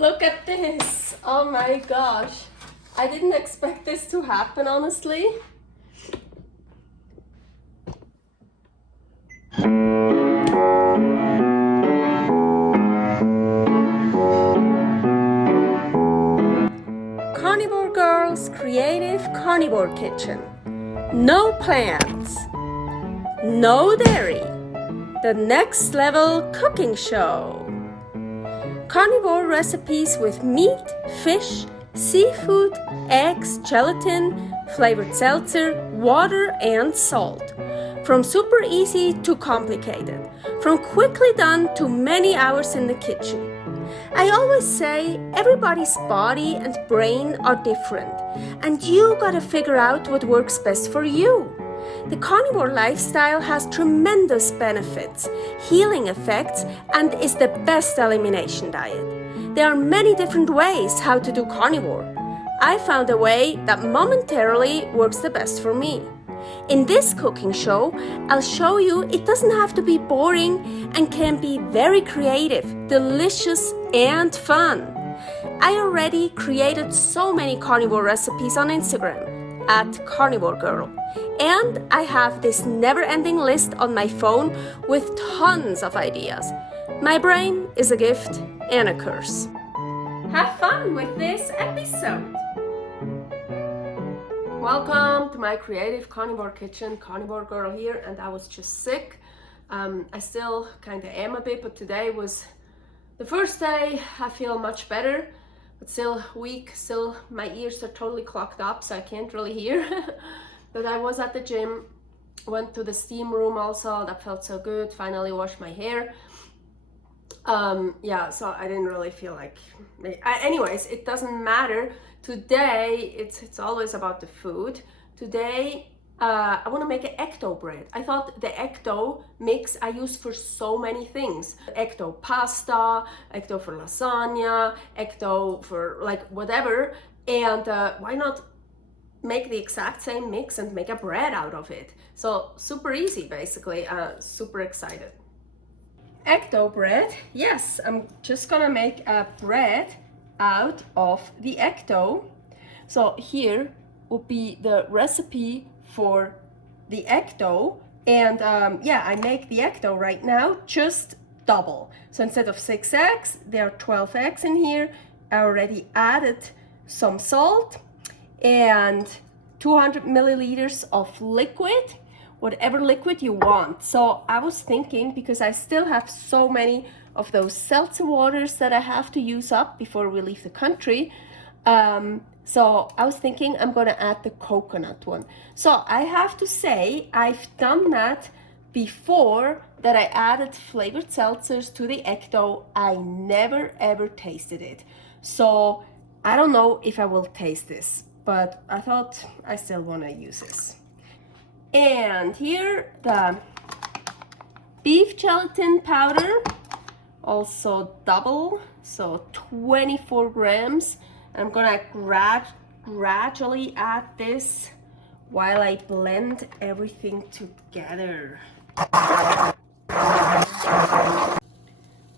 Look at this. Oh my gosh. I didn't expect this to happen, honestly. Carnivore Girl's Creative Carnivore Kitchen. No plants. No dairy. The next level cooking show. Carnivore recipes with meat, fish, seafood, eggs, gelatin, flavored seltzer, water, and salt. From super easy to complicated. From quickly done to many hours in the kitchen. I always say everybody's body and brain are different, and you gotta figure out what works best for you. The carnivore lifestyle has tremendous benefits, healing effects, and is the best elimination diet. There are many different ways how to do carnivore. I found a way that momentarily works the best for me. In this cooking show, I'll show you it doesn't have to be boring and can be very creative, delicious, and fun. I already created so many carnivore recipes on Instagram @karnivorgirl. And I have this never-ending list on my phone with tons of ideas. My brain is a gift and a curse. Have fun with this episode. Welcome to my creative carnivore kitchen. Carnivore Girl here, and I was just sick. I still kind of am a bit, but today was the first day. I feel much better, but still weak. Still, my ears are totally clogged up, so I can't really hear. But I was at the gym, went to the steam room also. That felt so good. Finally washed my hair. So I didn't really feel like. Anyways, it doesn't matter. Today, it's always about the food. Today, I want to make an ecto bread. I thought the ecto mix I use for so many things. Ecto pasta, ecto for lasagna, ecto for like whatever. And why not make the exact same mix and make a bread out of it? So super easy, basically. Super excited. Ecto bread. Yes, I'm just gonna make a bread out of the ecto. So here will be the recipe for the ecto, and I make the ecto right now just double. So instead of 6 eggs, there are 12 eggs in here. I already added some salt and 200 milliliters of liquid, whatever liquid you want. So I was thinking, because I still have so many of those seltzer waters that I have to use up before we leave the country, so I was thinking I'm gonna add the coconut one. So I have to say I've done that before, that I added flavored seltzers to the ecto. I never ever tasted it, so I don't know if I will taste this, but I thought I still want to use this. And here the beef gelatin powder, also double, so 24 grams. I'm gonna gradually add this while I blend everything together.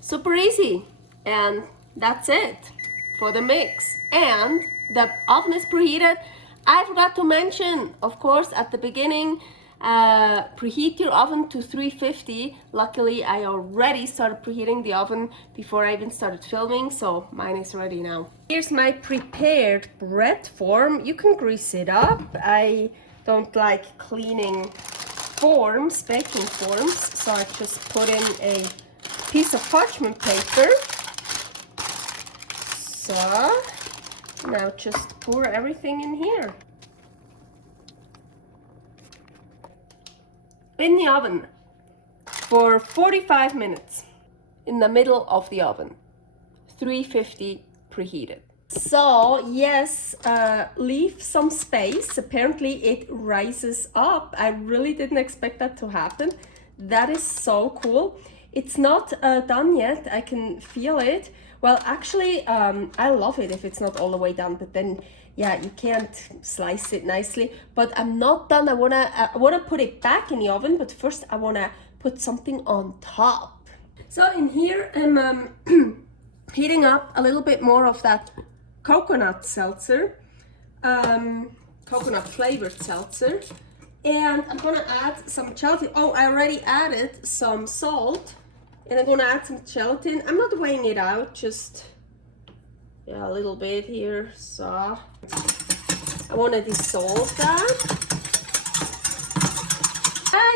Super easy, and that's it for the mix. And the oven is preheated. I forgot to mention, of course, at the beginning, preheat your oven to 350. Luckily, I already started preheating the oven before I even started filming, so mine is ready now. Here's my prepared bread form. You can grease it up. I don't like cleaning forms, baking forms, so I just put in a piece of parchment paper. So now just pour everything in here. In the oven for 45 minutes in the middle of the oven, 350 preheated. So yes, leave some space. Apparently it rises up. I really didn't expect that to happen. That is so cool. It's not done yet. I can feel it. Well, actually, I love it if it's not all the way done, but then, yeah, you can't slice it nicely. But I'm not done. I wanna put it back in the oven, but first I wanna put something on top. So in here I'm heating up a little bit more of that coconut seltzer, coconut flavored seltzer. And I'm gonna add some gelatin. Oh, I already added some salt, and I'm gonna add some gelatin. I'm not weighing it out, just a little bit here. So I wanna dissolve that.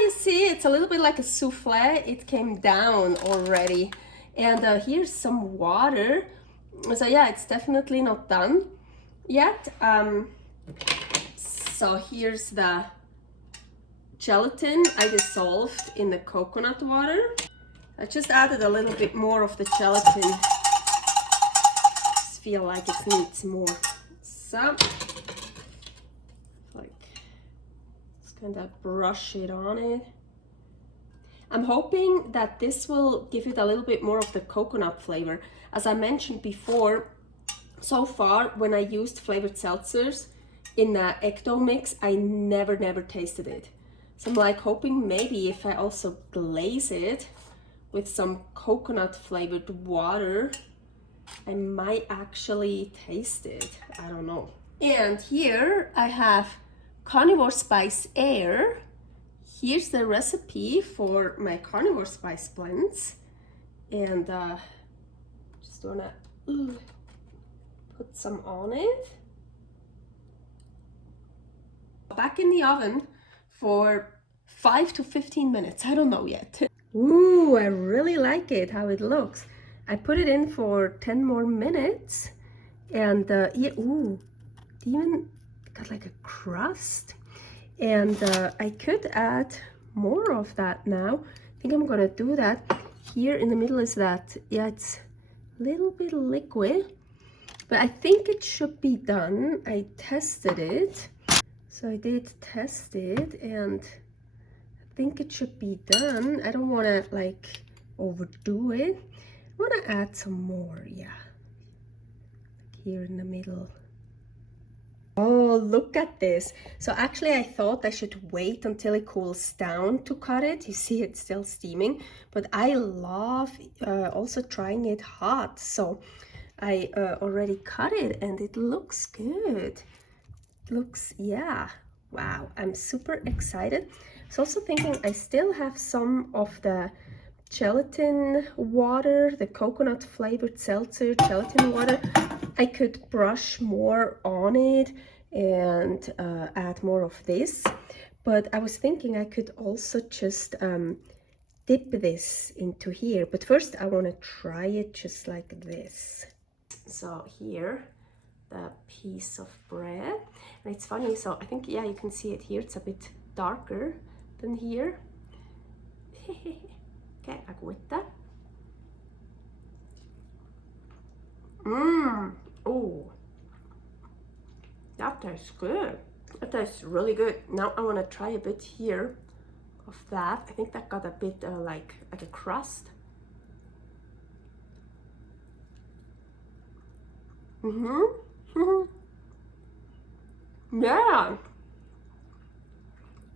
You see, it's a little bit like a souffle. It came down already. And here's some water. So yeah, it's definitely not done yet. So here's the gelatin I dissolved in the coconut water. I just added a little bit more of the gelatin. Just feel like it needs more. So, like, just kind of brush it on it. I'm hoping that this will give it a little bit more of the coconut flavor. As I mentioned before, so far when I used flavored seltzers in the ecto mix, I never tasted it. So I'm like hoping maybe if I also glaze it with some coconut flavored water, I might actually taste it. I don't know. And here I have Carnivore Spice Air. Here's the recipe for my Carnivore Spice blends. And just wanna put some on it. Back in the oven for 5 to 15 minutes. I don't know yet. Ooh, I really like it, how it looks. I put it in for 10 more minutes. And yeah, ooh, it even got like a crust. And I could add more of that now. I think I'm gonna do that. Here in the middle is that, yeah, it's a little bit liquid, but I think it should be done. I tested it. So I did test it and I think it should be done. I don't wanna like overdo it. I wanna add some more, yeah. Like here in the middle. Oh, look at this. So actually I thought I should wait until it cools down to cut it. You see it's still steaming, but I love also trying it hot. So I already cut it and it looks good. Looks, yeah, wow, I'm super excited. I was also thinking I still have some of the gelatin water, the coconut flavored seltzer gelatin water. I could brush more on it and add more of this, but I was thinking I could also just dip this into here. But first I want to try it just like this. So here, the piece of bread, and it's funny, so I think, yeah, you can see it here, it's a bit darker than here. Okay, like with that. Oh, that tastes good. That tastes really good. Now I want to try a bit here of that. I think that got a bit like a crust. Yeah.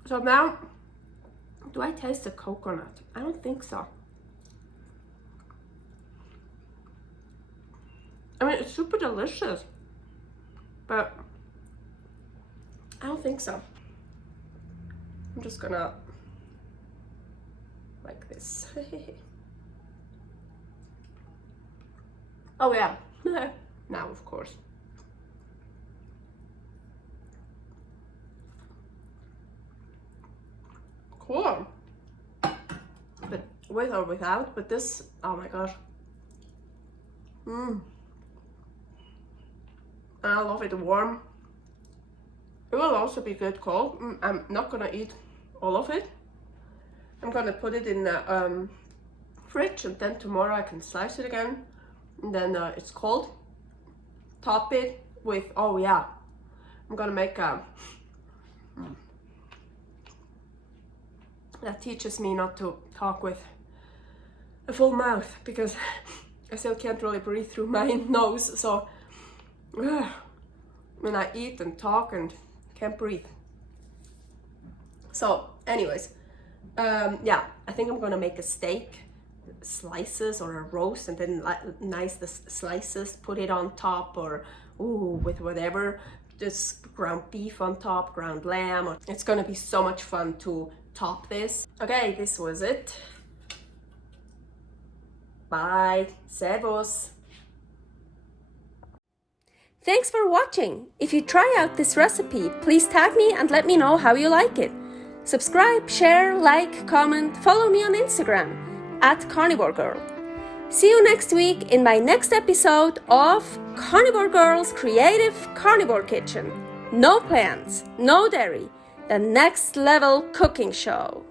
So now, do I taste the coconut? I don't think so. I mean, it's super delicious, but I don't think so. I'm just gonna like this. Oh yeah, now of course. Cool. But with or without, but this, oh my gosh. I love it warm. It will also be good cold. I'm not gonna eat all of it. I'm gonna put it in the fridge, and then tomorrow I can slice it again. And then it's cold. Top it with, oh yeah, I'm gonna make a, that teaches me not to talk with a full mouth, because I still can't really breathe through my nose. So when I eat and talk and can't breathe. So anyways, yeah, I think I'm gonna make a steak slices or a roast, and then nice the slices, put it on top, or with whatever, just ground beef on top, ground lamb. It's gonna be so much fun to top this. Okay, this was it. Bye. Servus. Thanks for watching. If you try out this recipe, please tag me and let me know how you like it. Subscribe, share, like, comment, follow me on Instagram @karnivorgirl. See you next week in my next episode of Karnivore Girl's Creative Carnivore Kitchen. No plants, no dairy, the next level cooking show.